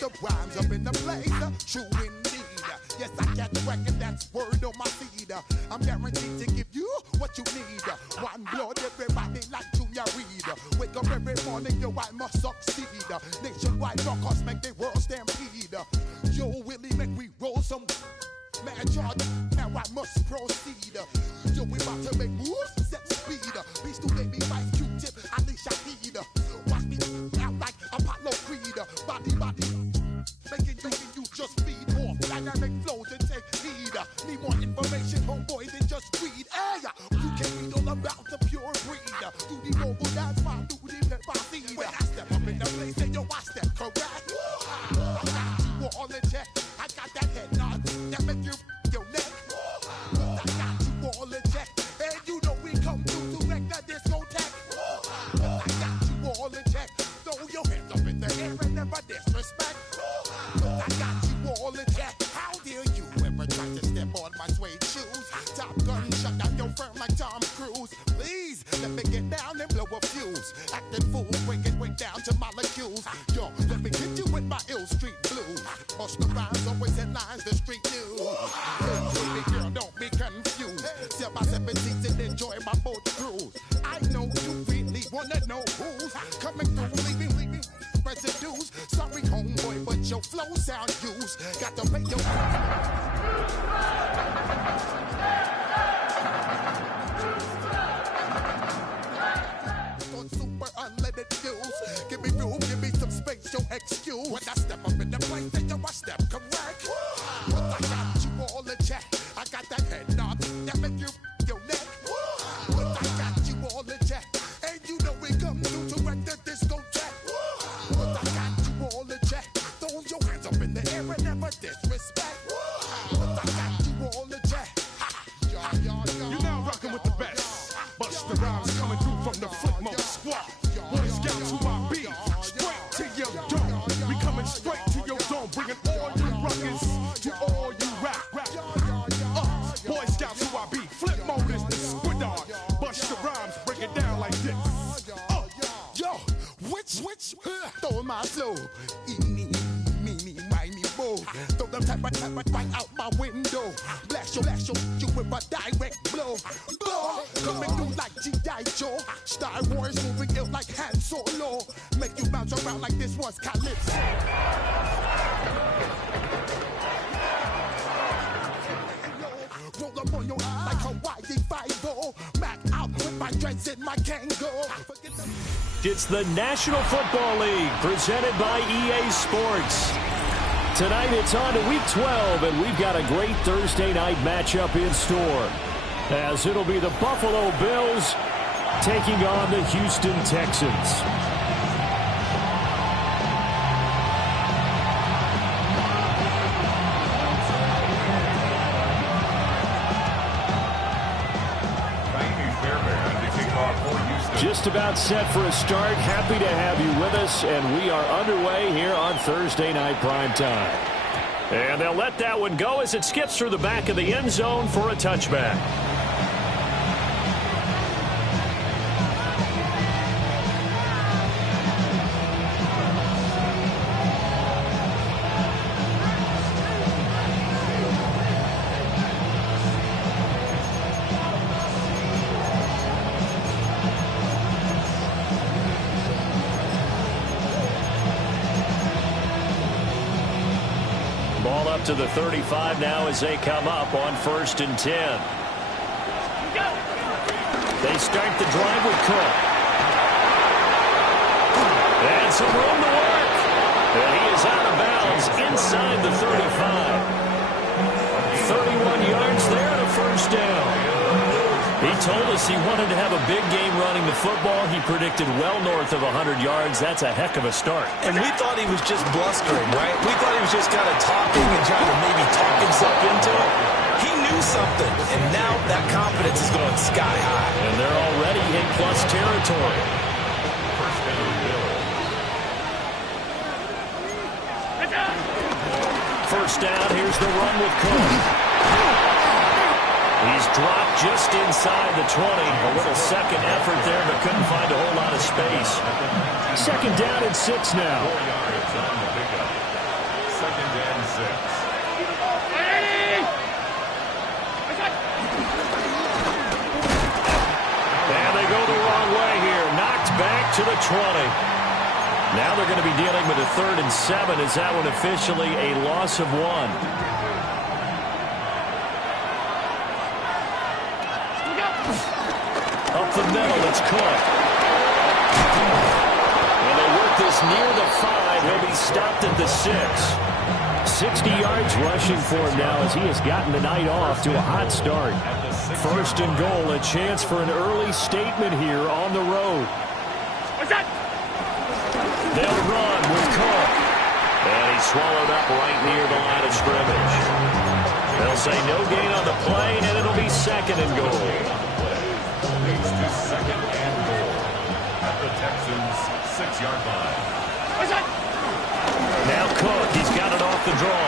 Busta Rhymes up in the place, true indeed. Yes, I can't reckon that's word on my feed. I'm guaranteed to give you what you need. One blood, everybody like Junior Reed. Wake up every morning, yo, I must succeed. Nationwide rockers make the world stampede. Yo, Willie, make we roll some man charge. Now I must proceed. Yo, we about to make moves, set speed. Beats to baby, Vice Q-Tip, Alicia Heed. Watch me out like Apollo Creed. Body, making you just feed off dynamic flows and take heed. Need more information, homeboy, than just read. Hey, you can read all about the pure breed. Do the mobile dance, fine, do the pepper seed. When I step up in the place, then yo, I step correct. I got you all in check. I got that head nod that make you your neck. I got you all in check. And you know we come through to wreck the discotheque. I got you all in check. Throw your hands up in the air and never disrespect. I got you all in check. How dare you ever try to step on my suede shoes? Top Gun shut down your firm like Tom Cruise. Please let me get down and blow a fuse. Acting fool, breaking way down to molecules. Yo, let me hit you with my ill street blues. Busta Rhymes always headlines the street news. Baby girl, don't be confused. Step by 17 and enjoy my boat cruise. I know you really wanna know who's coming through, leaving residues. Sorry, homeboy, but your flow sound used. Got to pay your super unleaded views. Give me room, give me some space, your excuse. When I step up in the place, then I step correct. But I got you all in check. I got that head nod that make you your neck. But I got you all in check. And you know we come through to wreck the discotheque. But I got you all in check. Throw your hands up in the air and never disrespect. But I got you all in check. You're now rocking with the best. Busta Rhymes coming through from the Flipmode Squad. Boy Scouts who I be. Straight to your dome. We coming straight to your dome. Bringing all you ruckus to all you rap. Boy Scouts who I be. Flipmode is the squid on. Busta Rhymes break it down like this. Yo, which throw my flow. Eeny, meeny, miny, mo. Throw them type of right out my window. Blast you with a direct blow. Coming through like G.I. Joe. Star Wars moving ill like Han Solo. Make you bounce around like this was Calypso. Roll up on your like Hawaii 5-0. Mac out with my dreads in my Kango. It's the National Football League presented by EA Sports. Tonight it's on to Week 12, and we've got a great Thursday night matchup in store, as it'll be the Buffalo Bills taking on the Houston Texans. Just about set for a start. Happy to have you with us, and we are underway here on Thursday Night Primetime. And they'll let that one go as it skips through the back of the end zone for a touchback. Ball up to the 35 now as they come up on 1st and 10. They start the drive with Cook. And some room to work. And he is out of bounds inside the 35. 31 yards there and a first down. He told us he wanted to have a big game running the football. He predicted well north of 100 yards. That's a heck of a start. And we thought he was just blustering, right? We thought he was just kind of talking and trying to maybe talk himself into it. He knew something, and now that confidence is going sky high. And they're already in plus territory. First down, here's the run with Cook. He's dropped just inside the 20. A little second effort there, but couldn't find a whole lot of space. Second down and 6 now. And they go the wrong way here. Knocked back to the 20. Now they're going to be dealing with a 3rd and 7. Is that one officially a loss of 1? Up the middle, it's Cook. And they work this near the 5. He'll be stopped at the 6. 60 yards rushing for him now as he has gotten the night off to a hot start. 1st and goal, a chance for an early statement here on the road. They'll run with Cook. And he's swallowed up right near the line of scrimmage. They'll say no gain on the play, and it'll be 2nd and goal. Leads to 2nd and goal at the Texans' 6-yard line. Now Cook, he's got it off the draw.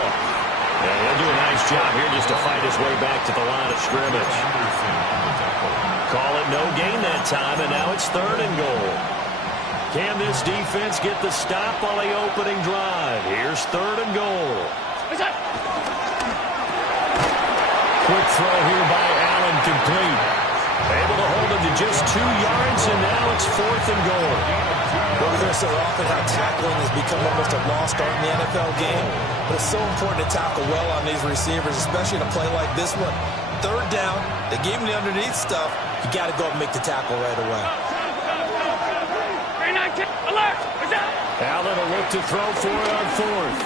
And he'll do a nice job here just to fight his way back to the line of scrimmage. Call it no gain that time, and now it's 3rd and goal. Can this defense get the stop on the opening drive? Here's 3rd and goal. Quick throw here by Allen, complete. Able to hold him to just 2 yards, and now it's 4th and goal. We're going to so often how tackling has become almost a lost art in the NFL game, but it's so important to tackle well on these receivers, especially in a play like this one. 3rd down, they gave him the underneath stuff. You got to go and make the tackle right away. Allen will look to throw for it on 4th.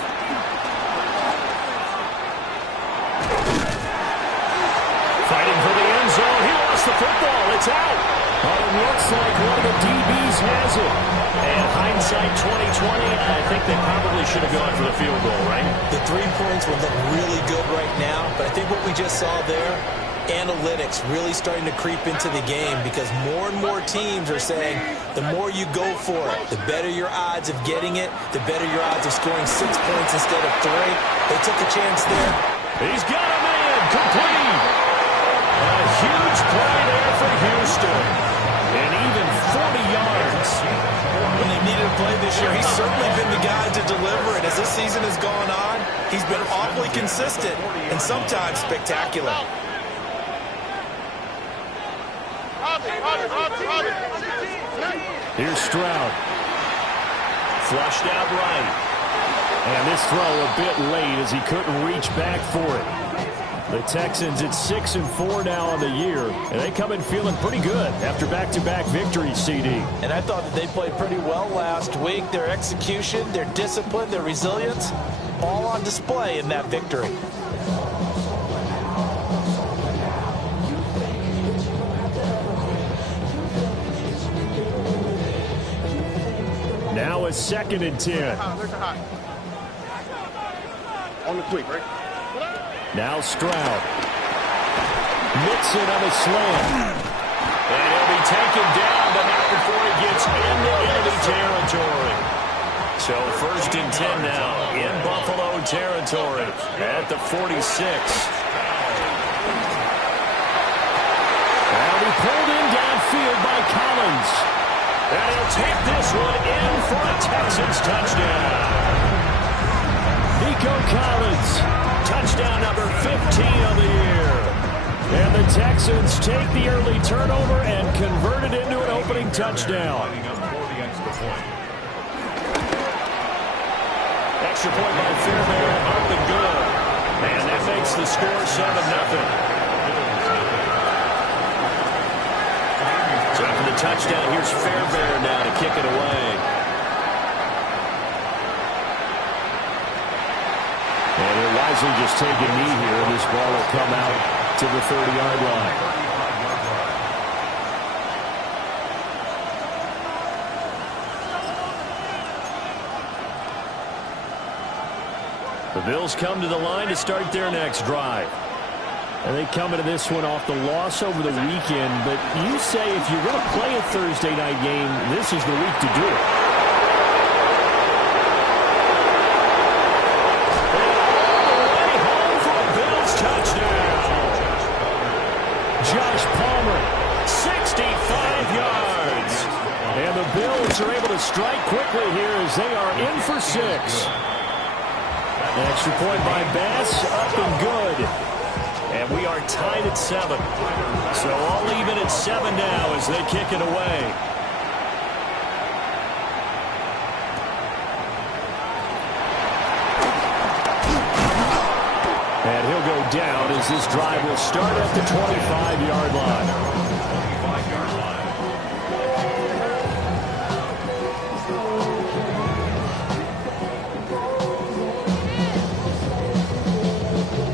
Fighting for the end zone. He lost the football. It's out. But it looks like one of the DBs has it. And hindsight 2020, I think they probably should have gone for the field goal, right? The 3 points would look really good right now, but I think what we just saw there, analytics really starting to creep into the game because more and more teams are saying the more you go for it, the better your odds of getting it, the better your odds of scoring 6 points instead of 3. They took a chance there. He's got a man, complete. A huge play there for Houston. And even 40 yards. When they needed a play this year, he's certainly been the guy to deliver it. As this season has gone on, he's been awfully consistent and sometimes spectacular. Here's Stroud. Flushed out right. And this throw a bit late as he couldn't reach back for it. The Texans at 6-4 now on the year, and they come in feeling pretty good after back-to-back victories, CD. And I thought that they played pretty well last week. Their execution, their discipline, their resilience, all on display in that victory. Now a 2nd and 10. On the quick, right? Now Stroud. Mixon on a slant. And he'll be taken down, but not before he gets into enemy territory. So 1st and 10 now in Buffalo territory at the 46. And he pulled in downfield by Collins. And he'll take this one in for a Texans touchdown. Nico Collins. Touchdown number 15 of the year. And the Texans take the early turnover and convert it into an opening touchdown. Extra point by Fairbairn, up and good. And that makes the score 7-0. So after the touchdown, here's Fairbairn now to kick it away. And he'll wisely just take a knee here. This ball will come out to the 30-yard line. The Bills come to the line to start their next drive. And they come into this one off the loss over the weekend. But you say if you're going to play a Thursday night game, this is the week to do it. Josh Palmer, 65 yards. And the Bills are able to strike quickly here as they are in for 6. An extra point by Bass, up and good. And we are tied at 7. So all even at 7 now as they kick it away. And he'll go down as this drive will start at the 25-yard line.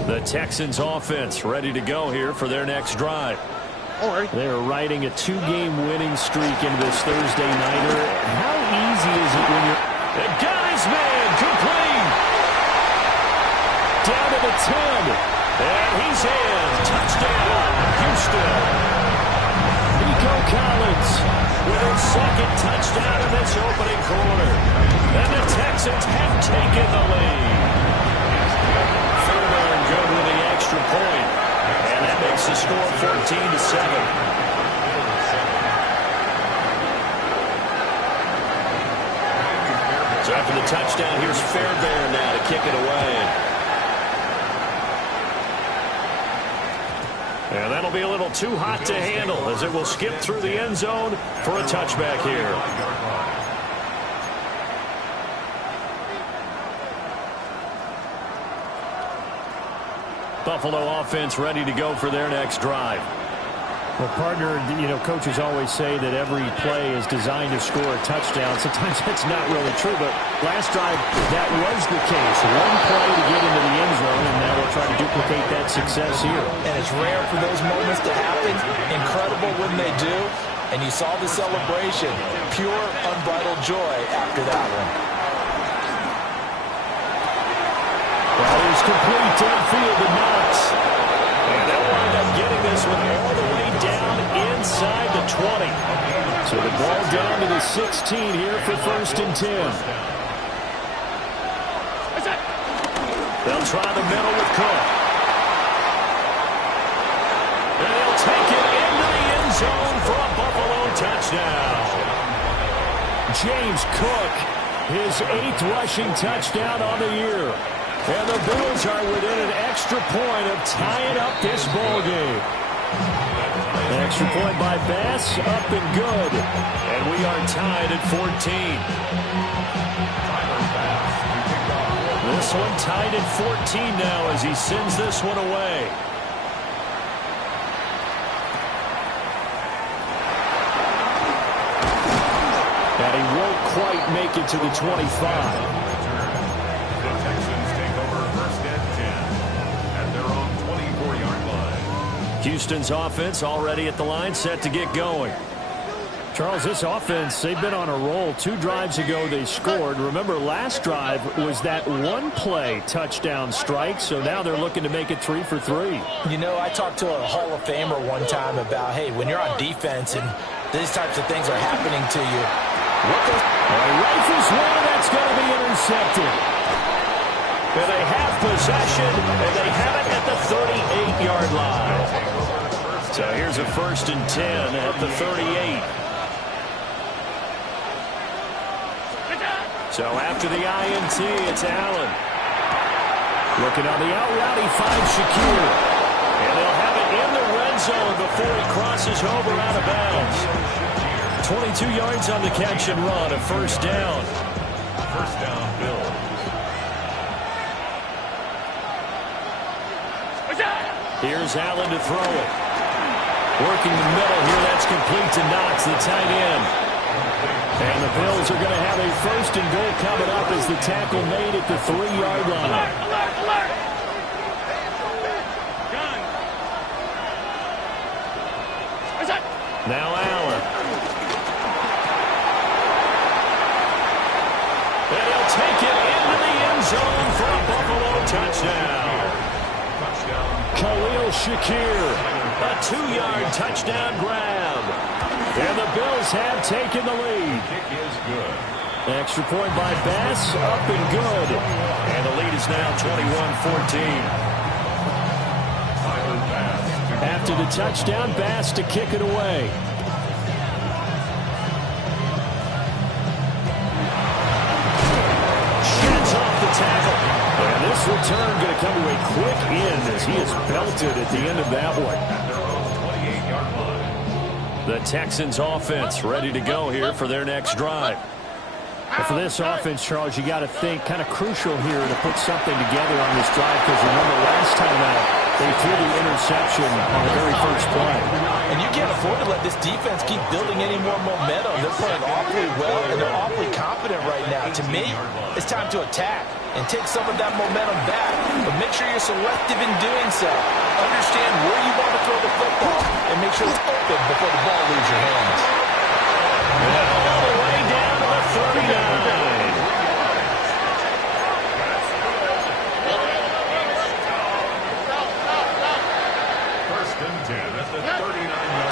The Texans offense ready to go here for their next drive. They're riding a 2-game winning streak into this Thursday nighter. How easy is it when you're... They got his man, complete! Down to the 10. And he's in. Touchdown, Houston. Nico Collins with his second touchdown in this opening quarter. And the Texans have taken the lead. Fairbairn good with the extra point. And that makes the score 14-7. So after the touchdown, here's Fairbairn now to kick it away. And that'll be a little too hot to handle as it will skip through the end zone for a touchback here. Buffalo offense ready to go for their next drive. Well, partner, coaches always say that every play is designed to score a touchdown. Sometimes that's not really true, but last drive, that was the case. One play to get into the end zone, and now we'll try to duplicate that success here. And it's rare for those moments to happen. Incredible when they do. And you saw the celebration. Pure, unbridled joy after that one. That is complete downfield to Knox. And they'll wind up getting this one all the way down inside the 20. So the ball down to the 16 here for 1st and 10. They'll try the middle with Cook. And they'll take it into the end zone for a Buffalo touchdown. James Cook, his 8th rushing touchdown on the year. And the Bills are within an extra point of tying up this ball game. An extra point by Bass, up and good. And we are tied at 14. This one tied at 14 now as he sends this one away. And he won't quite make it to the 25. Houston's offense already at the line, set to get going. Charles, this offense, they've been on a roll. 2 drives ago they scored. Remember, last drive was that one-play touchdown strike, so now they're looking to make it 3 for 3. I talked to a Hall of Famer one time about, hey, when you're on defense and these types of things are happening to you, rifles one, that's going to be intercepted. And they have possession, and they have it at the 38-yard line. So here's a 1st and 10 at the 38. So after the INT, it's Allen. Looking on the out route, he finds Shakir. And they'll have it in the red zone before he crosses over out of bounds. 22 yards on the catch and run, a 1st down. 1st down, Bills. Here's Allen to throw it. Working the middle here, that's complete to Knox, the tight end. And the Bills are going to have a 1st and goal coming up as the tackle made at the 3-yard line. Now Allen. And he'll take it into the end zone for a Buffalo touchdown. Khalil Shakir, a 2-yard touchdown grab. And the Bills have taken the lead. Kick is good. Extra point by Bass, up and good. And the lead is now 21-14. After the touchdown, Bass to kick it away. Sheds off the tackle. And this come to a quick end as he is belted at the end of that one. The Texans offense ready to go here for their next drive. And for this offense, Charles, you got to think kind of crucial here to put something together on this drive, because remember last time out, they threw the interception on the very first play. And you can't afford to let this defense keep building any more momentum. They're playing awfully well, and they're awfully confident right now. To me, it's time to attack and take some of that momentum back. But make sure you're selective in doing so. Understand where you want to throw the football, and make sure it's open before the ball leaves your hands. All the way down to the 39.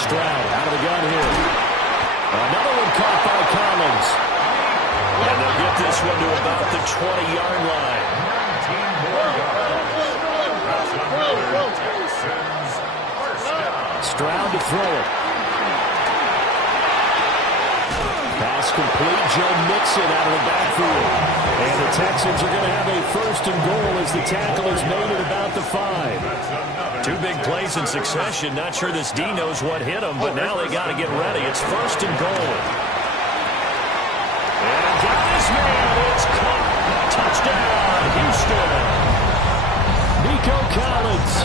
Stroud out of the gun here. Another one caught by Collins. And they'll get this one to about the 20-yard line. Stroud to throw it. Pass complete. Joe Mixon out of the backfield. And the Texans are going to have a first and goal as the tackle is made at about the 5. Two big plays in succession. Not sure this D knows what hit him, but now they got to get ready. It's first and goal. And got his man. It's caught. Touchdown, Houston. Nico Collins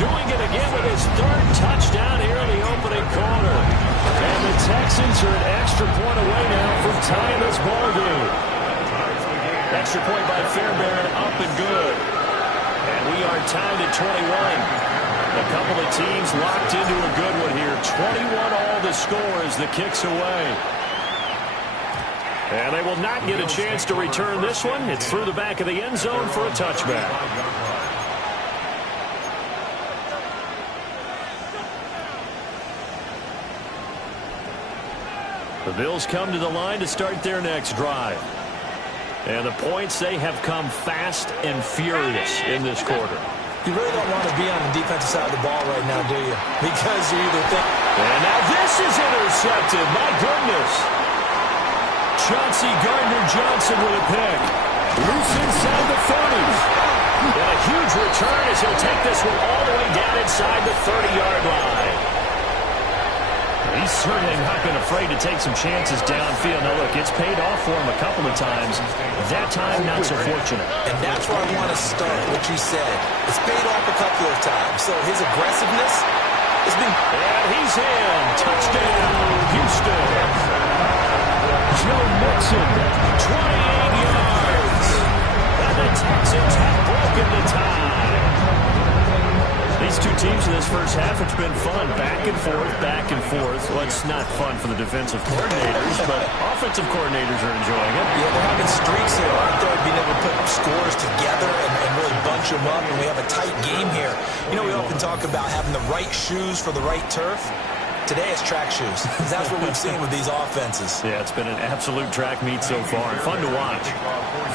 doing it again with his third touchdown here in the opening quarter. And the Texans are an extra point away now from tying this ball game. Extra point by Fairbairn, up and good. And we are tied at 21. A couple of teams locked into a good one here. 21 all the score as the kick's away. And they will not get a chance to return this one. It's through the back of the end zone for a touchback. The Bills come to the line to start their next drive. And the points, they have come fast and furious in this quarter. You really don't want to be on the defensive side of the ball right now, do you? Because you either think... And now this is intercepted. My goodness. Chauncey Gardner-Johnson with a pick. Loose inside the 30s. And a huge return as he'll take this one all the way down inside the 30-yard line. He's certainly not been afraid to take some chances downfield. Now, look, it's paid off for him a couple of times. That time, not so fortunate. And that's where I want to start, what you said. It's paid off a couple of times. So his aggressiveness has been... And he's in. Touchdown, Houston. Joe Mixon, 28 yards. And the Texans have broken the tie. These two teams in this first half, it's been fun. Back and forth, back and forth. Well, it's not fun for the defensive coordinators, but offensive coordinators are enjoying it. Yeah, they're having streaks here, aren't they? Being able to put scores together and really bunch them up, and we have a tight game here. You know, we often talk about having the right shoes for the right turf. Today it's track shoes. That's what we've seen with these offenses. Yeah, it's been an absolute track meet so far. Fun to watch.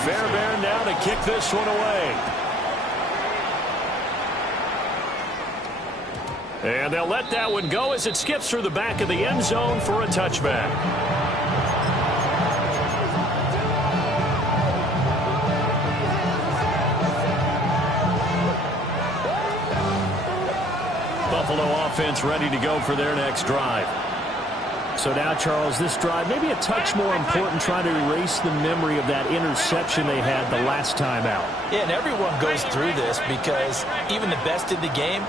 Fairbairn now to kick this one away. And they'll let that one go as it skips through the back of the end zone for a touchback. Buffalo offense ready to go for their next drive. So now, Charles, this drive maybe a touch more important, trying to erase the memory of that interception they had the last time out. Yeah, and everyone goes through this because even the best in the game,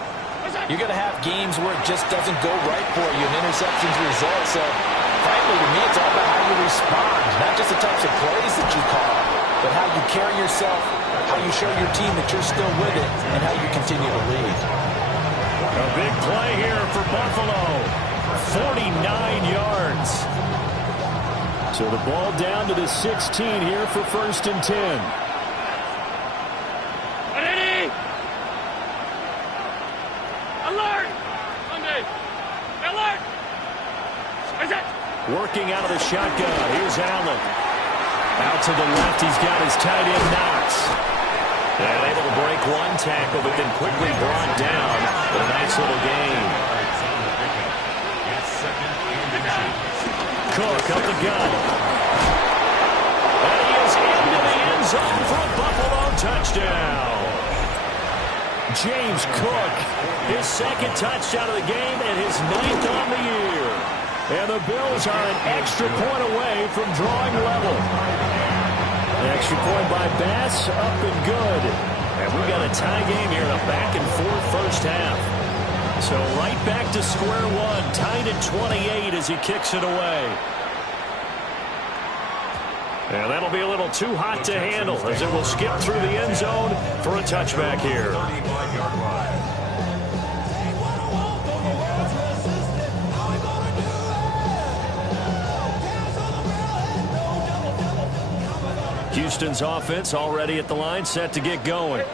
you're going to have games where it just doesn't go right for you, and interceptions result. So, frankly, to me, it's all about how you respond, not just the types of plays that you call, but how you carry yourself, how you show your team that you're still with it, and how you continue to lead. A big play here for Buffalo. 49 yards. So the ball down to the 16 here for first and 10. Working out of the shotgun. Here's Allen. Out to the left, he's got his tight end Knox. And able to break one tackle, but then quickly brought down. But a nice little gain. Cook up the gut. And he is into the end zone for a Buffalo touchdown. James Cook, his second touchdown of the game and his 9th on the year. And the Bills are an extra point away from drawing level. An extra point by Bass, up and good. And we got a tie game here in a back-and-forth first half. So right back to square one, tied at 28 as he kicks it away. And that'll be a little too hot to handle as it will skip through the end zone for a touchback here. Houston's offense already at the line, set to get going.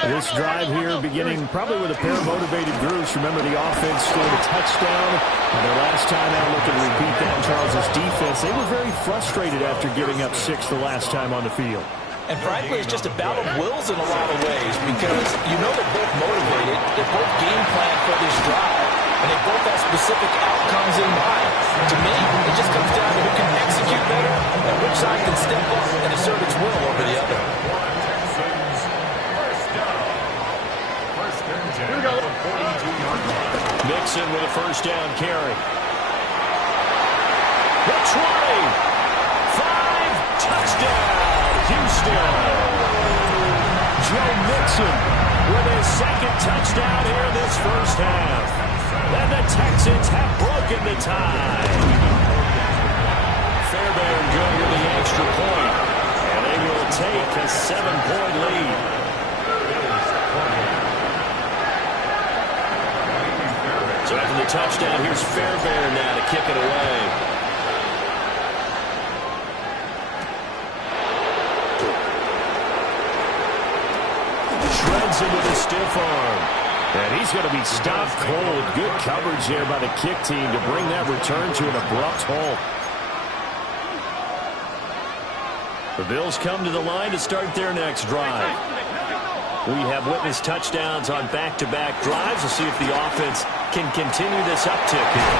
This drive here beginning probably with a pair of motivated groups. Remember, the offense scored a touchdown. And their last time out, looking to repeat that in Charles' defense. They were very frustrated after giving up 6 the last time on the field. And frankly, it's just a battle of wills in a lot of ways because you know they're both motivated. They're both game planned for this drive. And they both have specific outcomes in mind. To me, it just comes down to who can execute better and which side can step up and assert its will over the other. Mixon with a first down carry. The 20. 5, touchdown, Houston. Joe Mixon with his second touchdown here in this first half. And the Texans have broken the tie. Fairbairn going to the extra point. And they will take a 7-point lead. So after the touchdown, here's Fairbairn now to kick it away. Shreds into the stiff arm. And he's going to be stopped cold. Good coverage there by the kick team to bring that return to an abrupt halt. The Bills come to the line to start their next drive. We have witnessed touchdowns on back-to-back drives. We'll see if the offense can continue this uptick here.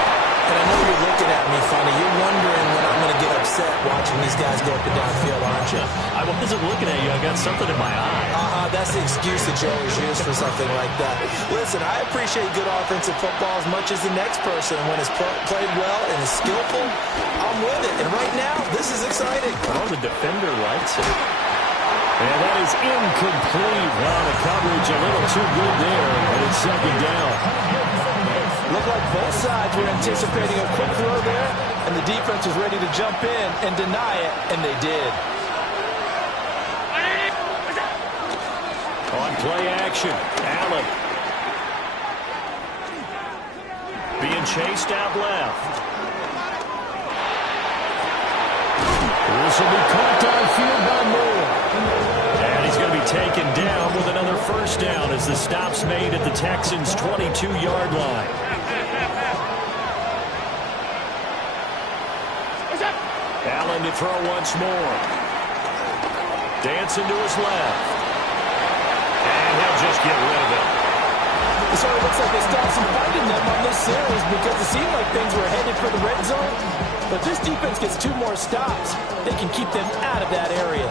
And I know you're looking at me funny. You're wondering when I'm going to get upset watching these guys go up and down the field, aren't you? I wasn't looking at you. I got something in my eye. That's the excuse that you always use for something like that. Listen, I appreciate good offensive football as much as the next person. When it's played well and is skillful, I'm with it. And right now, this is exciting. Oh, the defender likes it. And that is incomplete. Well, the coverage a little too good there, and it's second down. Looked like both sides were anticipating a quick throw there, and the defense was ready to jump in and deny it, and they did. On play action, Allen. Being chased out left. This will be caught downfield by Moore. And he's going to be taken down with another first down as the stop's made at the Texans' 22-yard line. Allen to throw once more. Dancing to his left. And he'll just get rid of it. So it looks like they stopped some fighting them on this series because it seemed like things were headed for the red zone. But this defense gets 2 more stops. They can keep them out of that area.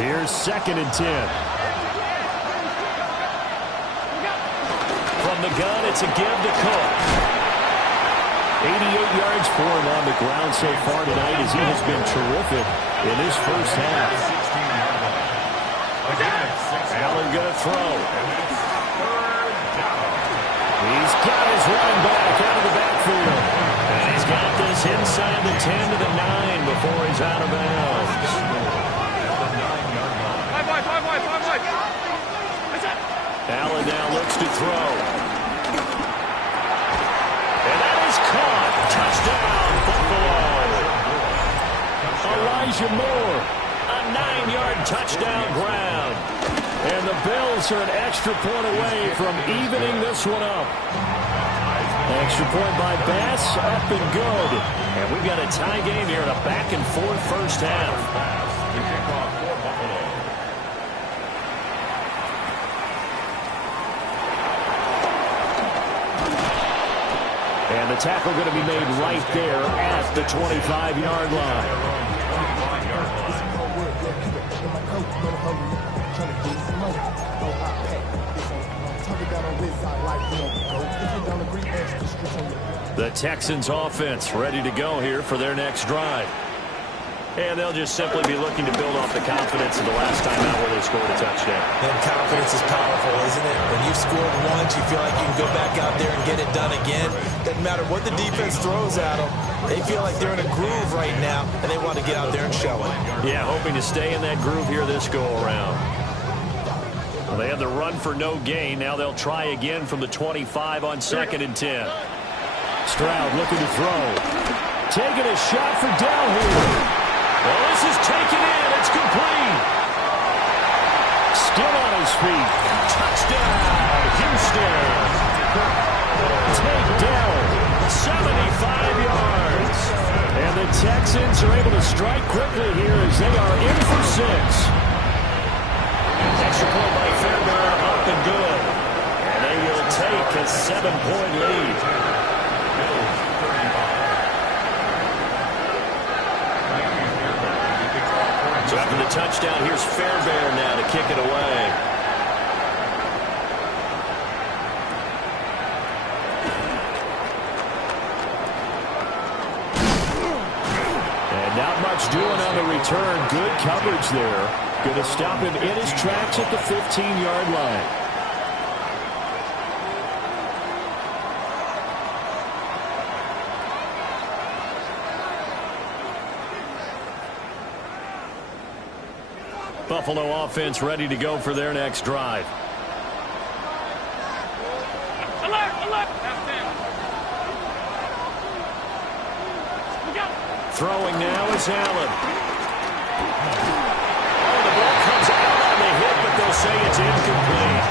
Here's 2nd and 10. From the gun, it's a give to Cook. 88 yards for him on the ground so far tonight as he has been terrific in this first half. Allen going to throw. He's got his running back out of the backfield. And he's got this inside the 10 to the 9 before he's out of bounds. Allen now looks to throw. And that is caught. Touchdown, Buffalo. Elijah Moore, a 9-yard touchdown grab. And the Bills are an extra point away from evening this one up. Extra point by Bass, up and good. And we've got a tie game here in a back-and-forth first half. And the tackle going to be made right there at the 25-yard line. The Texans offense ready to go here for their next drive. And they'll just simply be looking to build off the confidence of the last time out where they scored a touchdown. And confidence is powerful, isn't it? When you've scored once, you feel like you can go back out there and get it done again. Doesn't matter what the defense throws at them. They feel like they're in a groove right now, and they want to get out there and show it. Yeah, hoping to stay in that groove here this go-around. Well, they have the run for no gain. Now they'll try again from the 25 on 2nd and 10. Stroud looking to throw. Taking a shot for downhill. Well, this is taken in. It's complete. Still on his feet. Touchdown, Houston. Takedown, 75 yards. And the Texans are able to strike quickly here as they are in for 6. Extra point by Fairbairn, up and good. And they will take a 7-point lead. So after the touchdown, here's Fairbairn now to kick it away. And not much doing on the return. Good coverage there. Going to stop him in his tracks at the 15-yard line. Buffalo offense ready to go for their next drive. Alert! Alert! Throwing now is Allen. Oh, the ball comes out on the hit, but they'll say it's incomplete.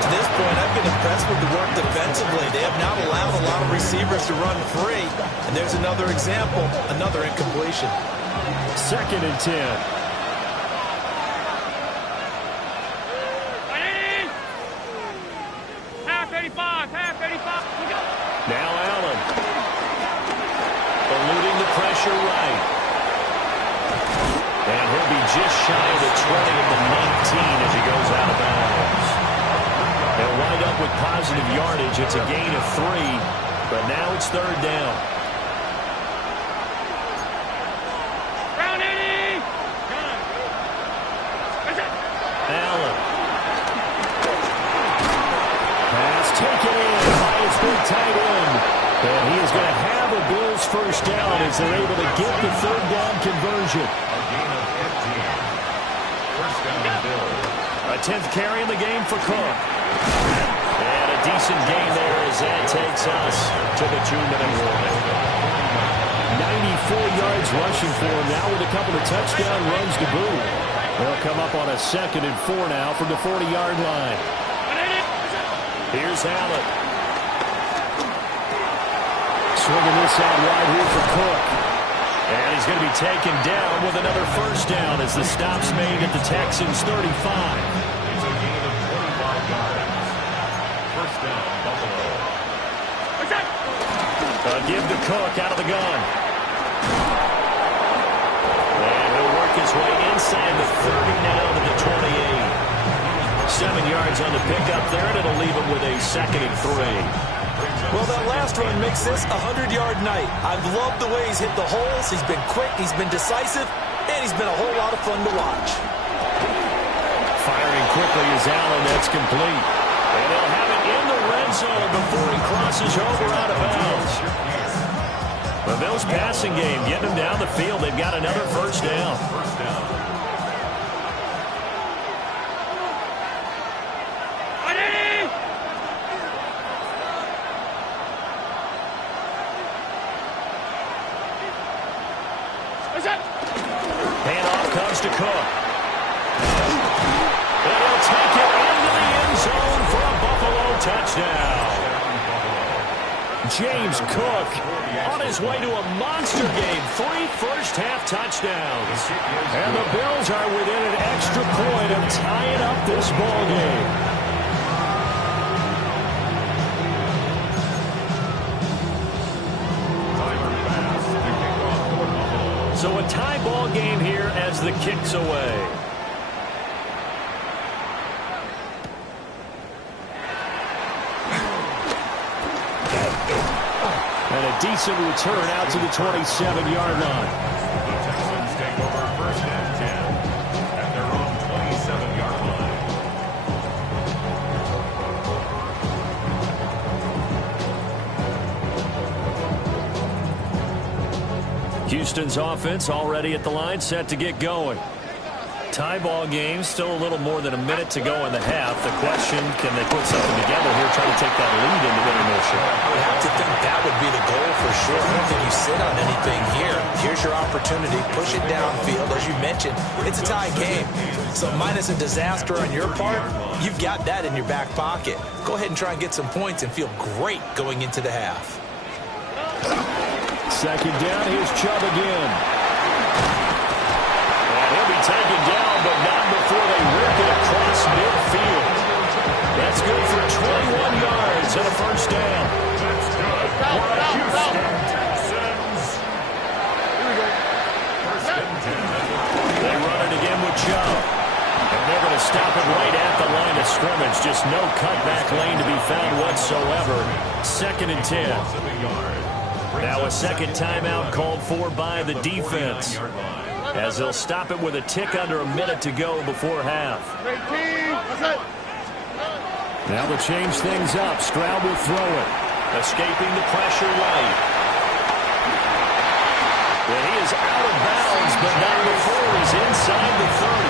To this point, I've been impressed with the work defensively. They have not allowed a lot of receivers to run free. And there's another example, another incompletion. 2nd and 10. Now Allen. Eluding the pressure right. And he'll be just shy of the 20 at the 19 as he goes out of bounds. They'll wind up with positive yardage. It's a gain of 3, but now it's 3rd down. Allen. Pass taken in by his big tight end. And he is going to have a Bills first down as they're able to get the 3rd down conversion. A 10th carry in the game for Cook. And a decent gain there as that takes us to the 2-minute warning. 94 yards rushing for him now with a couple of touchdown runs to boot. They'll come up on a 2nd and 4 now from the 40-yard line. Here's Allen. Swinging this out wide here for Cook. And he's going to be taken down with another first down as the stop's made at the Texans' 35. A give to Cook out of the gun. And he'll work his way inside the 30 now to the 28. 7 yards on the pickup there, and it'll leave him with a 2nd and 3. Well, that last run makes this a 100-yard night. I've loved the way he's hit the holes. He's been quick, he's been decisive, and he's been a whole lot of fun to watch. Firing quickly is Allen. That's complete. And they'll have it in the red zone before he crosses over out of bounds. The Bills passing game, getting him down the field. They've got another first down. Handoff comes to Cook. And he'll take it into the end zone for a Buffalo touchdown. James Cook on his way to a monster game. 3 first-half touchdowns. And the Bills are within an extra point of tying up this ball game. So a tie ball game here as the kick's away. a decent return out to the 27-yard line. The Texans take over 1st and 10 at their own 27-yard line. Houston's offense already at the line, set to get going. Tie ball game, still a little more than a minute to go in the half. The question, can they put something together here, try to take that lead into intermission? I would have to think that would be the goal for sure. I don't think you sit on anything here. Here's your opportunity. Push it downfield. As you mentioned, it's a tie game. So minus a disaster on your part, you've got that in your back pocket. Go ahead and try and get some points and feel great going into the half. Second down, here's Chubb again. He'll be taken down, but not before they rip it across midfield. That's good for 21 yards and a first down. That's good for the Houston Texans. Here we go. 1st and 10. They run it again with Chubb. And they're going to stop it right at the line of scrimmage. Just no cutback lane to be found whatsoever. 2nd and 10. Now a second timeout called for by the defense, as they'll stop it with a tick under a minute to go before half. Now they'll change things up. Stroud will throw it. Escaping the pressure right. And he is out of bounds, but not before he's inside the 30.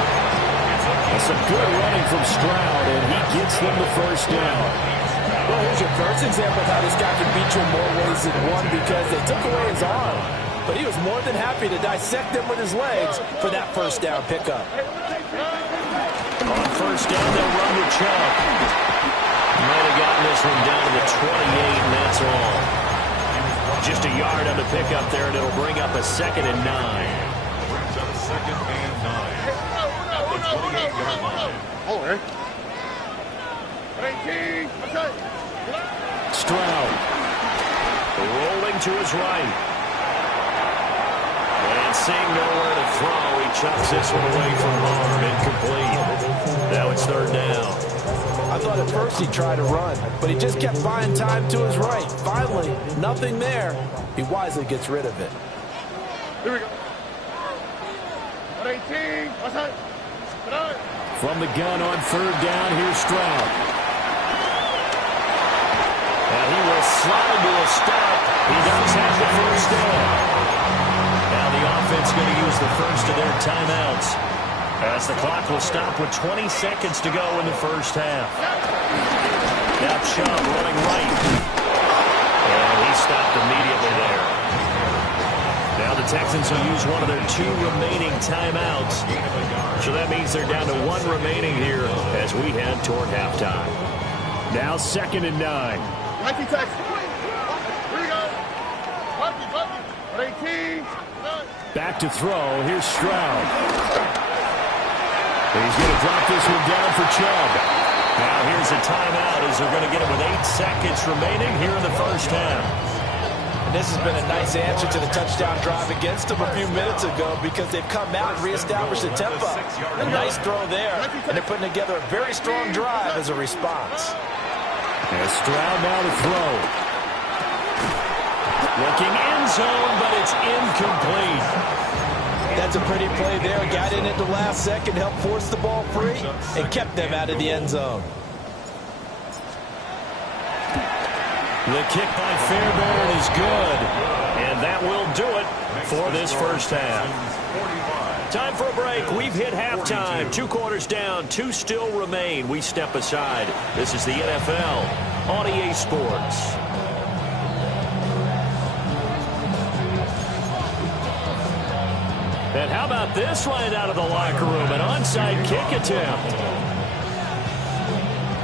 That's some good running from Stroud, and he gets them the first down. Well, here's your first example of how this guy can beat you in more ways than one, because they took away his arm. But he was more than happy to dissect them with his legs for that first down pickup. On first down, they'll run with Chubb. Might have gotten this one down to the 28, and that's all. Just a yard on the pickup there, and it'll bring up a 2nd and 9. Brings up 2nd and 9 at the 28-yard line. Stroud. Rolling to his right. And seeing nowhere to throw, he chucks this one away from harm. Incomplete. Now it's 3rd down. I thought at first he tried to run, but he just kept buying time to his right. Finally, nothing there. He wisely gets rid of it. Here we go. 18. From the gun on 3rd down, here's Stroud. And he will slide to a stop. He does have the first down. Now the offense going to use the first of their timeouts, as the clock will stop with 20 seconds to go in the first half. Now Chubb running right. And he stopped immediately there. Now the Texans will use one of their 2 remaining timeouts. So that means they're down to 1 remaining here as we head toward halftime. Now 2nd and 9. Mikey Texas. Here we go. Mikey. 18. Back to throw. Here's Stroud. He's going to drop this one down for Chubb. Now here's a timeout as they're going to get it with 8 seconds remaining here in the first half. And this has been a nice answer to the touchdown drive against them a few minutes ago, because they've come out and reestablished the tempo. A nice throw there, and they're putting together a very strong drive as a response. And Stroud now to throw. Looking end zone, but it's incomplete. That's a pretty play there. Got in at the last second, helped force the ball free, and kept them out of the end zone. The kick by Fairbairn is good, and that will do it for this first half. Time for a break. We've hit halftime. 2 quarters down, 2 still remain. We step aside. This is the NFL on EA Sports. And how about this right out of the locker room? An onside kick attempt.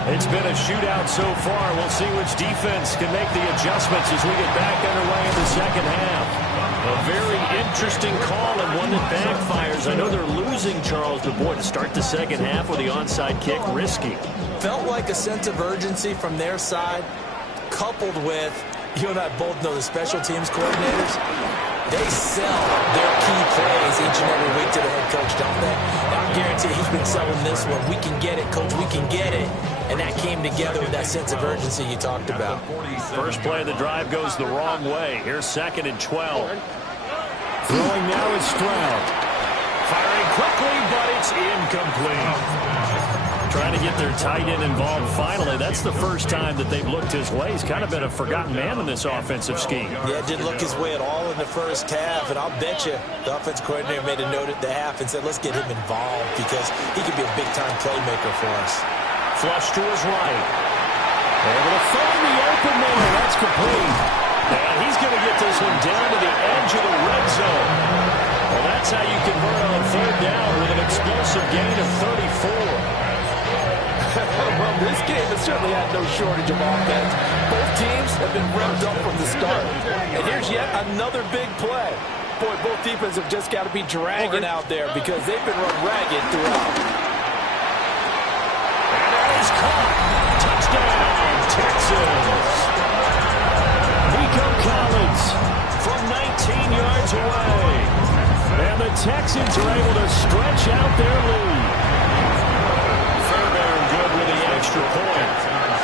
It's been a shootout so far. We'll see which defense can make the adjustments as we get back underway in the second half. A very interesting call, and one that backfires. I know they're losing, Charles, but boy, to start the second half with the onside kick, risky. Felt like a sense of urgency from their side, coupled with, you and I both know the special teams coordinators, They sell their key plays each and every week to the head coach, don't they? And I guarantee he's been selling this one. We can get it, coach. We can get it. And that came together with that sense of urgency you talked about. First play of the drive goes the wrong way. Here's 2nd and 12. Throwing now is Stroud. Firing quickly, but it's incomplete. Trying to get their tight end involved finally. That's the first time that they've looked his way. He's kind of been a forgotten man in this offensive scheme. Yeah, didn't look his way at all in the first half. And I'll bet you the offense coordinator made a note at the half and said, let's get him involved because he could be a big-time playmaker for us. Flush to his right. Able to find the open man. That's complete. And he's going to get this one down to the edge of the red zone. Well, that's how you convert on 3rd down with an explosive gain of 34. Well, this game has certainly had no shortage of offense. Both teams have been revved up from the start. And here's yet another big play. Boy, both defenses have just got to be dragging out there because they've been run ragged throughout. And that is caught. Touchdown, Texans. Nico Collins from 19 yards away. And the Texans are able to stretch out their lead. Good with the extra point.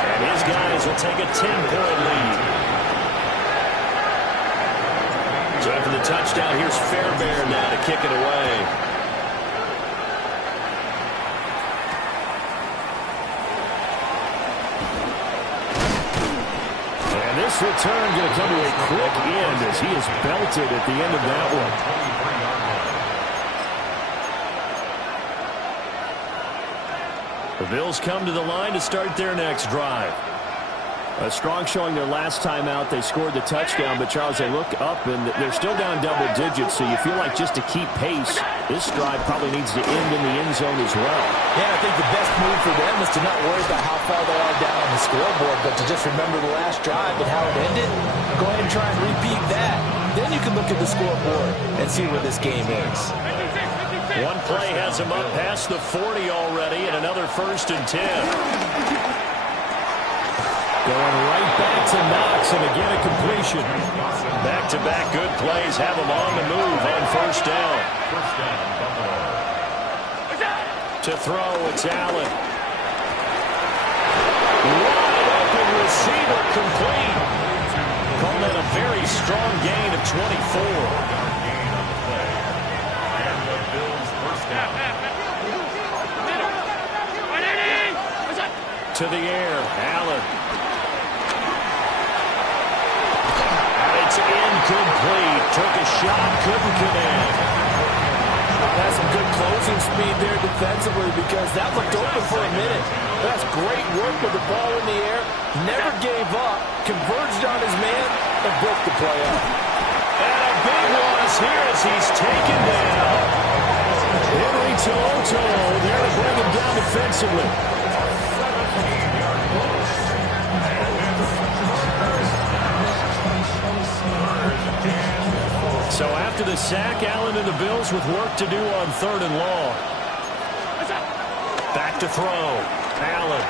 And his guys will take a 10-point lead. So after the touchdown, here's Fairbairn now to kick it away. And this return going to come to a quick end as he is belted at the end of that one. The Bills come to the line to start their next drive. A strong showing their last time out. They scored the touchdown, but Charles, they look up and they're still down double digits, so you feel like just to keep pace, this drive probably needs to end in the end zone as well. Yeah, I think the best move for them is to not worry about how far they are down on the scoreboard, but to just remember the last drive and how it ended. Go ahead and try and repeat that. Then you can look at the scoreboard and see where this game is. One play has him up past the 40 already, and another 1st and 10. Going right back to Knox, and again a completion. Back-to-back good plays have him on the move on 1st down. To throw, it's Allen. Wide open receiver complete. Call that a very strong gain of 24. To the air, Allen. And it's incomplete. Took a shot, couldn't connect. That's some good closing speed there defensively because that looked open for a minute. That's great work with the ball in the air. Never gave up. Converged on his man and broke the play up. And a big loss here as he's taken down. Henry To'o there to bring him down defensively. So after the sack, Allen and the Bills with work to do on 3rd and long. Back to throw. Allen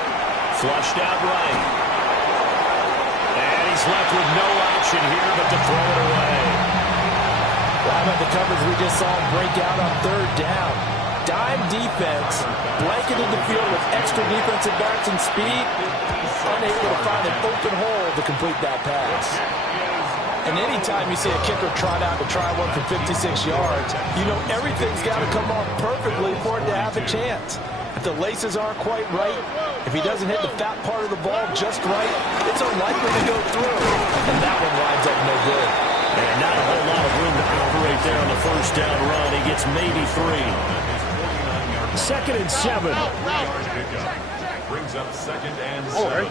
flushed out right. And he's left with no option here but to throw it away. Well, how about the coverage we just saw him break out on 3rd down? Dime defense, blanketed the field with extra defensive backs and speed, unable to find an open hole to complete that pass. And anytime you see a kicker trot out to try one for 56 yards, you know everything's got to come off perfectly for it to have a chance. If the laces aren't quite right, if he doesn't hit the fat part of the ball just right, it's unlikely to go through. And that one winds up no good. And not a whole lot of room to operate there on the 1st down run. He gets maybe 3. 2nd and 7. Brings up 2nd and 7.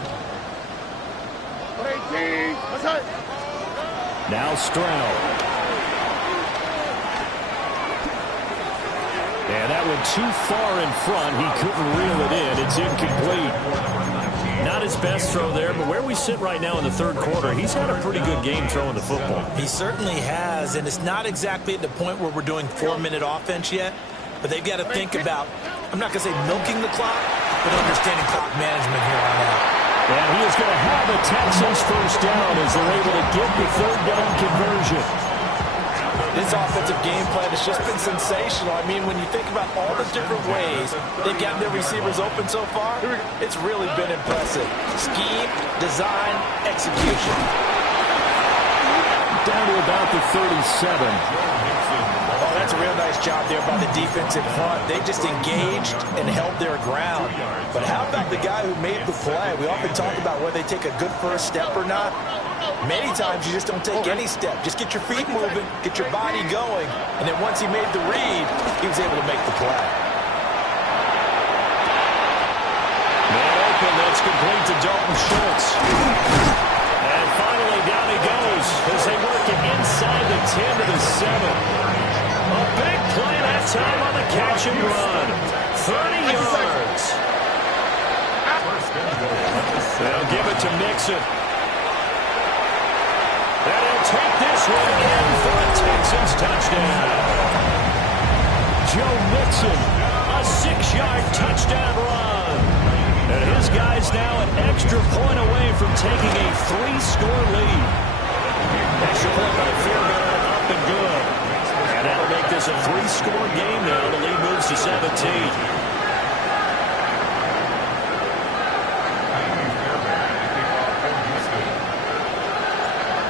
Now Stroud. And that went too far in front. He couldn't reel it in. It's incomplete. Not his best throw there, but where we sit right now in the 3rd quarter, he's had a pretty good game throwing the football. He certainly has, and it's not exactly at the point where we're doing 4-minute offense yet, but they've got to think about, I'm not going to say milking the clock, but understanding clock management here on out. And he is going to have the Texans 1st down as they're able to get the 3rd down conversion. This offensive game plan has just been sensational. I mean, when you think about all the different ways they've gotten their receivers open so far, it's really been impressive. Scheme, design, execution. Down to about the 37. Oh, that's a real nice job there by the defensive front. They just engaged and held their ground. But how about the guy who made the play? We often talk about whether they take a good first step or not. Many times you just don't take any step. Just get your feet moving, get your body going, and then once he made the read, he was able to make the play. Man open, that's complete to Dalton Schultz. And finally down he goes as they work it inside the 10 to the 7. A big play that time on the catch and run. 30 yards. They'll give it to Mixon. And he'll take this one in for a Texans touchdown. Joe Mixon, a 6-yard touchdown run. And his guy's now an extra point away from taking a 3-score lead. Extra point by Fairbairn, up and good. And that'll make this a 3-score game now. The lead moves to 17.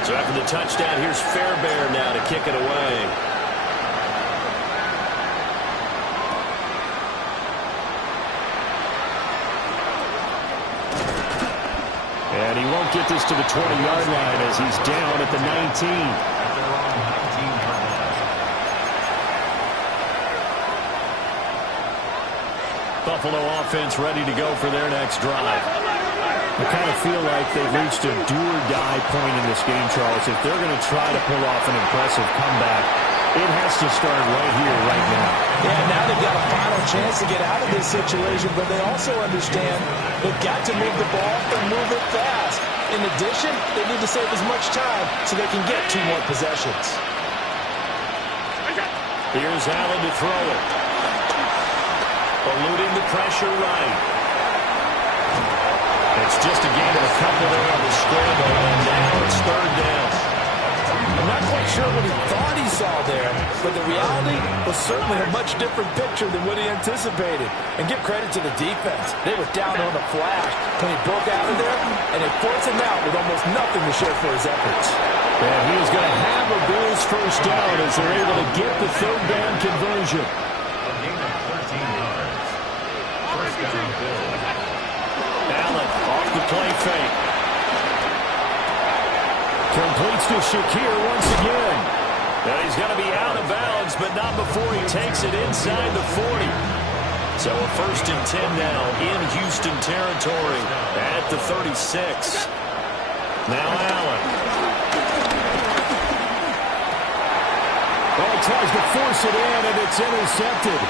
So after the touchdown, here's Fairbairn now to kick it away. And he won't get this to the 20-yard line as he's down at the 19. Buffalo offense ready to go for their next drive. I kind of feel like they've reached a do-or-die point in this game, Charles. If they're going to try to pull off an impressive comeback, it has to start right here, right now. Yeah, now they've got a final chance to get out of this situation, but they also understand they've got to move the ball and move it fast. In addition, they need to save as much time so they can get 2 more possessions. Here's Allen to throw it. Eluding the pressure right. It's just a game of a couple there on the scramble, and now it's 3rd down. I'm not quite sure what he thought he saw there, but the reality was certainly a much different picture than what he anticipated. And give credit to the defense. They were down on the flash when he broke out of there, and they forced him out with almost nothing to show for his efforts. And he is going to have a Bills first down as they're able to get the 3rd down conversion. Allen off the play fake. Completes to Shakir once again. And he's going to be out of bounds, but not before he takes it inside the 40. So a 1st and 10 now in Houston territory at the 36. Now Allen. Well, tries to force it in, and it's intercepted.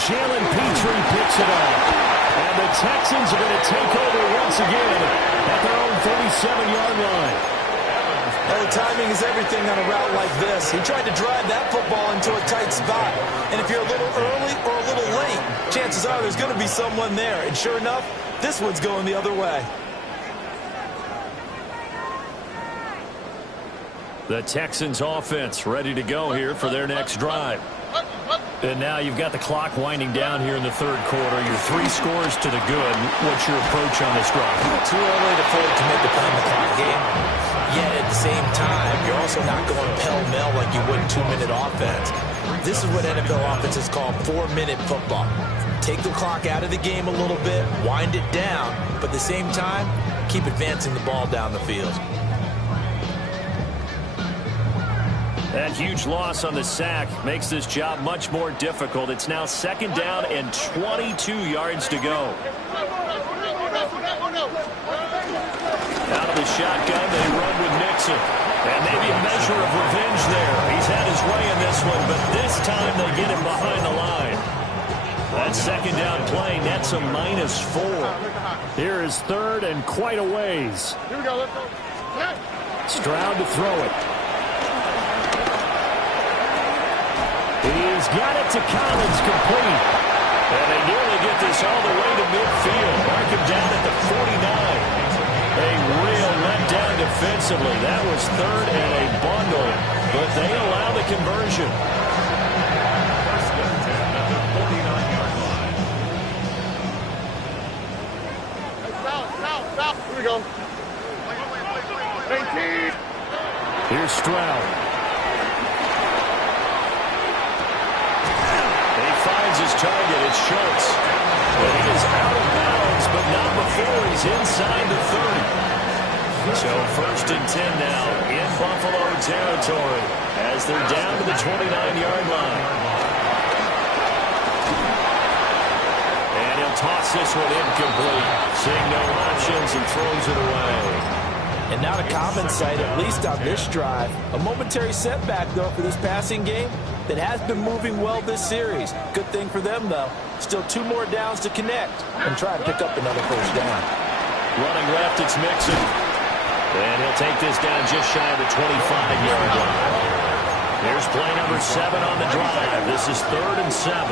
Jalen Petrie picks it up. And the Texans are going to take over once again at their own 37-yard line. Well, the timing is everything on a route like this. He tried to drive that football into a tight spot. And if you're a little early or a little late, chances are there's going to be someone there. And sure enough, this one's going the other way. The Texans offense ready to go here for their next drive. And now you've got the clock winding down here in the 3rd quarter. You're 3 scores to the good. What's your approach on this drive? Too early to commit the time-the-clock game. Yet at the same time, you're also not going pell-mell like you would 2-minute offense. This is what NFL offenses call 4-minute football. Take the clock out of the game a little bit, wind it down, but at the same time, keep advancing the ball down the field. That huge loss on the sack makes this job much more difficult. It's now 2nd down and 22 yards to go. Out of the shotgun, they run with Mixon. And maybe a measure of revenge there. He's had his way in this one, but this time they get him behind the line. That 2nd down play nets a -4. Here is 3rd and quite a ways. Here we go, let's go. Stroud to throw it. He's got it to Collins, complete. And they nearly get this all the way to midfield. Mark him down at the 49. A real letdown defensively. That was 3rd and a bundle. but they allow the conversion. First and 10 at the 49-yard line. Stop. Here we go. 18. Here's Stroud. He finds his target. It's Schultz. But he is out of bounds, but not before he's inside the 30. So first and 10 now in Buffalo territory as they're down to the 29-yard line. And he'll toss this one incomplete. Seeing no options and throws it away. And now to compensate, at least on this drive. A momentary setback, though, for this passing game that has been moving well this series. Good thing for them, though. Still 2 more downs to connect and try and pick up another first down. Running left, it's Mixon. And he'll take this down just shy of the 25-yard line. Here's play number 7 on the drive. This is 3rd and 7.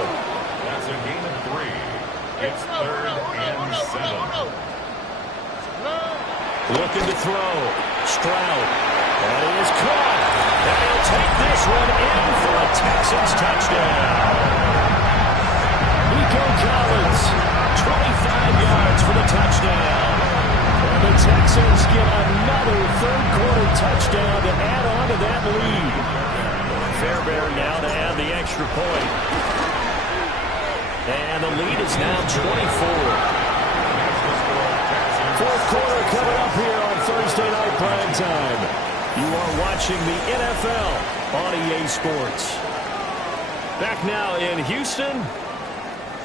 That's a gain of 3. It's 3rd and 7. Looking to throw. Stroud. And he is caught. And he'll take this one in for a Texans touchdown. Nico Collins, 25 yards for the touchdown. And the Texans get another third-quarter touchdown to add on to that lead. Fairbairn now to add the extra point. And the lead is now 24. Fourth quarter coming up here on Thursday Night Prime Time. You are watching the NFL on EA Sports. Back now in Houston,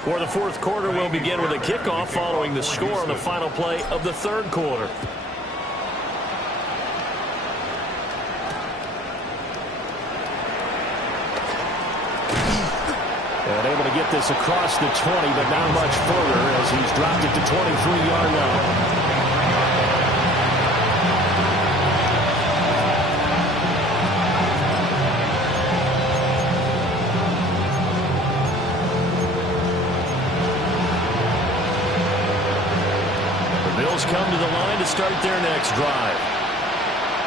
where the fourth quarter will begin with a kickoff following the score on the final play of the third quarter. And able to get this across the 20, but not much further as he's dropped it to 23-yard line. Come to the line to start their next drive.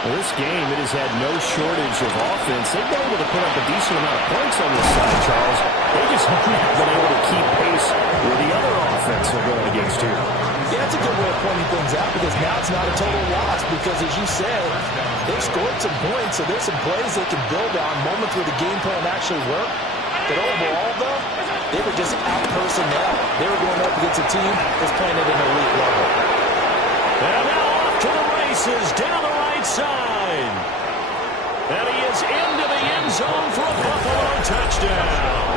Well, this game, it has had no shortage of offense. They've been able to put up a decent amount of points on this side, Charles. They just haven't been able to keep pace with the other offense they're going against here. Yeah, that's a good way of pointing things out because now it's not a total loss because, as you said, they've scored some points, so there's some plays they can build on, moments where the game plan actually worked. But overall, though, they were just out-personnel. They were going up against a team that's playing at an elite level. And now off to the races down the right side. And he is into the end zone for a Buffalo touchdown.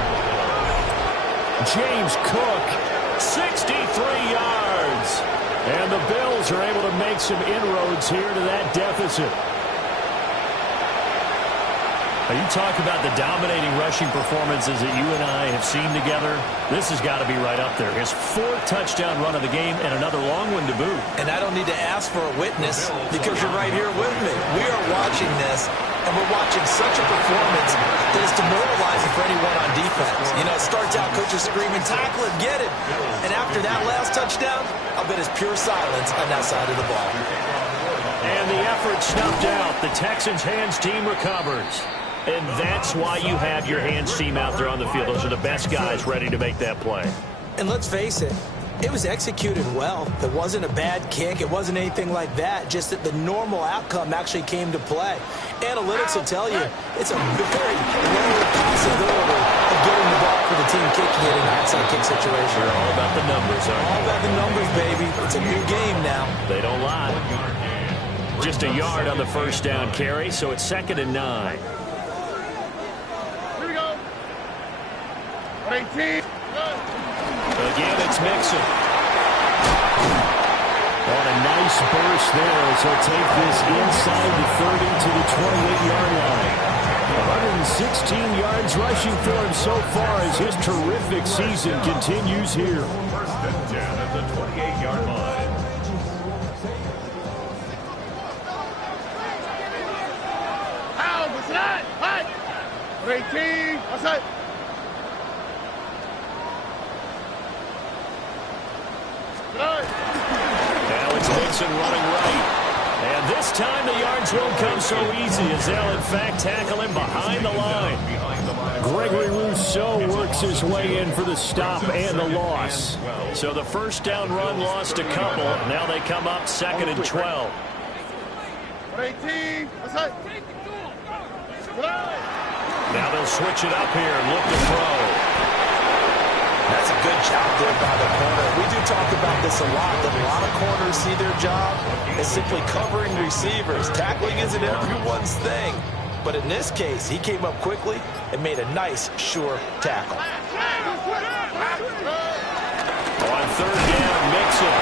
James Cook, 63 yards. And the Bills are able to make some inroads here to that deficit. Now, you talk about the dominating rushing performances that you and I have seen together. This has got to be right up there. His 4th touchdown run of the game and another long one to boot. And I don't need to ask for a witness because you're right here with me. We are watching this, and we're watching such a performance that is demoralizing for anyone on defense. You know, it starts out coaches screaming, tackle it, get it. And after that last touchdown, I'll bet it's pure silence on that side of the ball. And the effort snuffed out. The Texans' hands team recovers. And that's why you have your hands team out there on the field. Those are the best guys ready to make that play. And let's face it, it was executed well. It wasn't a bad kick. It wasn't anything like that. Just that the normal outcome actually came to play. Analytics will tell you it's a very low possibility of getting the ball for the team kicking it in an outside kick situation. They're all about the numbers, aren't they? All about the numbers, baby. It's a new game now. They don't lie. Just a yard on the first down carry, so it's 2nd and 9. 18. Again, it's Mixon. On a nice burst there as he'll take this inside the 30 to the 28-yard line. 116 yards rushing for him so far as his terrific season continues here. First and 10 at the 28-yard line. How was that? What? 18. What's that? Now it's Mixon running right. And this time the yards won't come so easy as they'll, in fact, tackle him behind the line. Gregory Rousseau works his way in for the stop and the loss. So the first down run lost a couple. Now they come up 2nd and 12. 18. Now they'll switch it up here and look to throw. That's a good job there by the corner. We do talk about this a lot, that a lot of corners see their job as simply covering receivers. Tackling isn't everyone's thing. But in this case, he came up quickly and made a nice, sure tackle. On 3rd down, Mixon.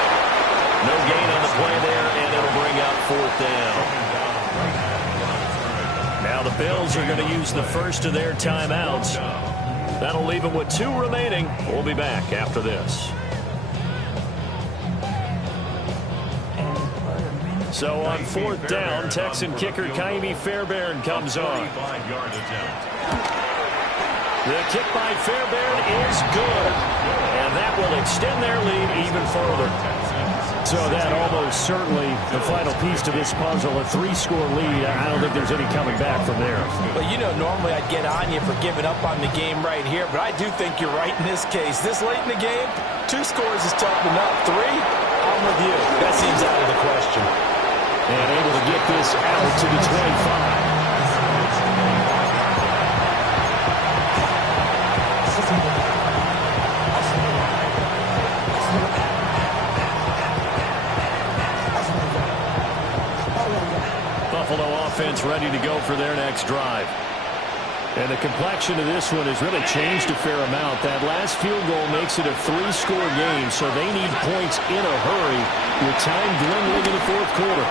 No gain on the play there, and it'll bring up 4th down. Now the Bills are going to use the first of their timeouts. That'll leave them with 2 remaining. We'll be back after this. So on 4th down, Texan kicker Ka'imi Fairbairn comes on. The kick by Fairbairn is good, and that will extend their lead even further. So that almost certainly the final piece to this puzzle, a 3-score lead. I don't think there's any coming back from there. Well, you know, normally I'd get on you for giving up on the game right here, but I do think you're right in this case. This late in the game, 2 scores is tough enough. 3, I'm with you. That seems out of the question. And able to get this out to the 25. Buffalo offense ready to go for their next drive. And the complexion of this one has really changed a fair amount. That last field goal makes it a 3-score game, so they need points in a hurry with time dwindling in the 4th quarter.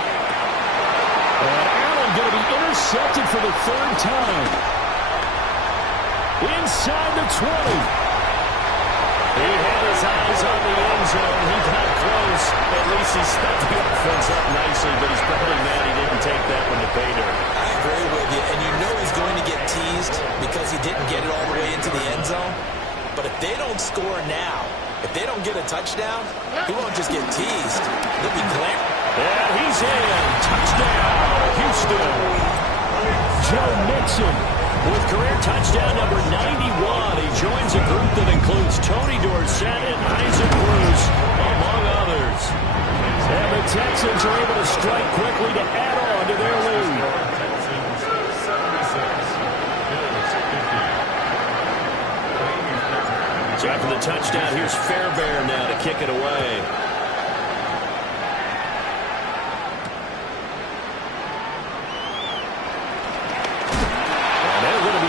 And Allen going to be intercepted for the 3rd time. Inside the 20. He had his eyes on the end zone. He got close. At least he stepped the offense up nicely, but he's probably mad he didn't take that one to pay dirt. I agree with you, and you know he's going to get teased because he didn't get it all the way into the end zone. But if they don't score now, if they don't get a touchdown, he won't just get teased. He'll be glaring. And he's in. Touchdown, Houston. Joe Mixon with career touchdown number 91. He joins a group that includes Tony Dorsett and Isaac Bruce, among others. And the Texans are able to strike quickly to add on to their lead. So after the touchdown, here's Fairbairn now to kick it away.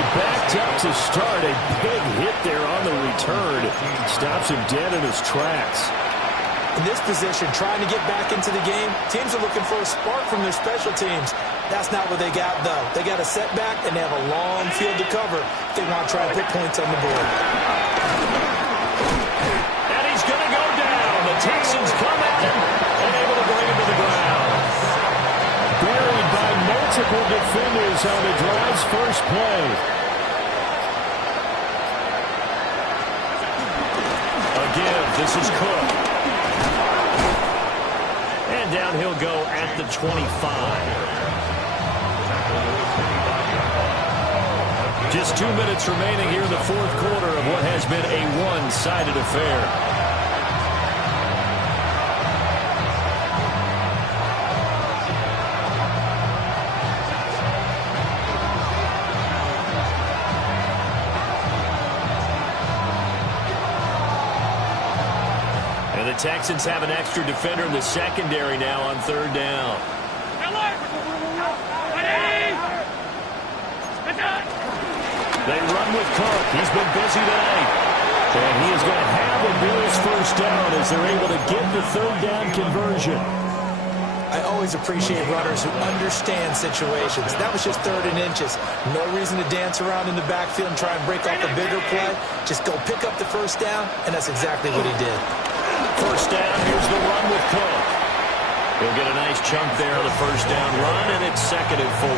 Backed up to start. A big hit there on the return. Stops him dead in his tracks. In this position, trying to get back into the game, teams are looking for a spark from their special teams. That's not what they got, though. They got a setback, and they have a long field to cover if they want to try and put points on the board. And he's going to go down. The Texans come at him and able to bring him to the ground. Buried by multiple defenders on the drive's first play. This is Cook. And down he'll go at the 25. Just 2 minutes remaining here in the 4th quarter of what has been a one-sided affair. Texans have an extra defender in the secondary now on 3rd down. They run with Cook. He's been busy tonight. And he is going to have the Bills first down as they're able to get the 3rd down conversion. I always appreciate runners who understand situations. That was just 3rd and inches. No reason to dance around in the backfield and try and break off a bigger play. Just go pick up the first down, and that's exactly what he did. First down, here's the run with Cook. He'll get a nice chunk there on the first down run, and it's 2nd and 4.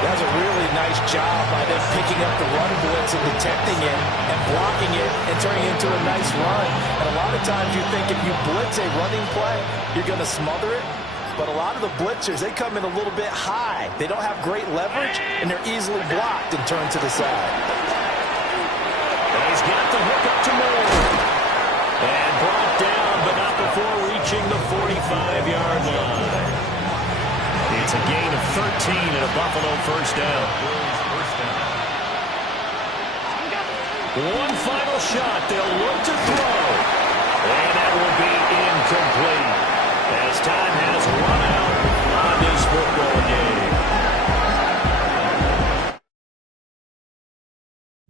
That's a really nice job by them picking up the run blitz and detecting it and blocking it and turning it into a nice run. And a lot of times you think if you blitz a running play, you're going to smother it. but a lot of the blitzers, they come in a little bit high. They don't have great leverage, and they're easily blocked and turned to the side. And he's got the hook up to Moore. And brought down, but not before reaching the 45-yard line. It's a gain of 13 and a Buffalo first down. One final shot. They'll look to throw. And that will be incomplete as time has run out on this football game.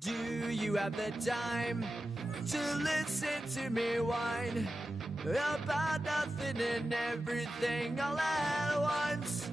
Do you have the time to listen to me whine about nothing and everything all at once?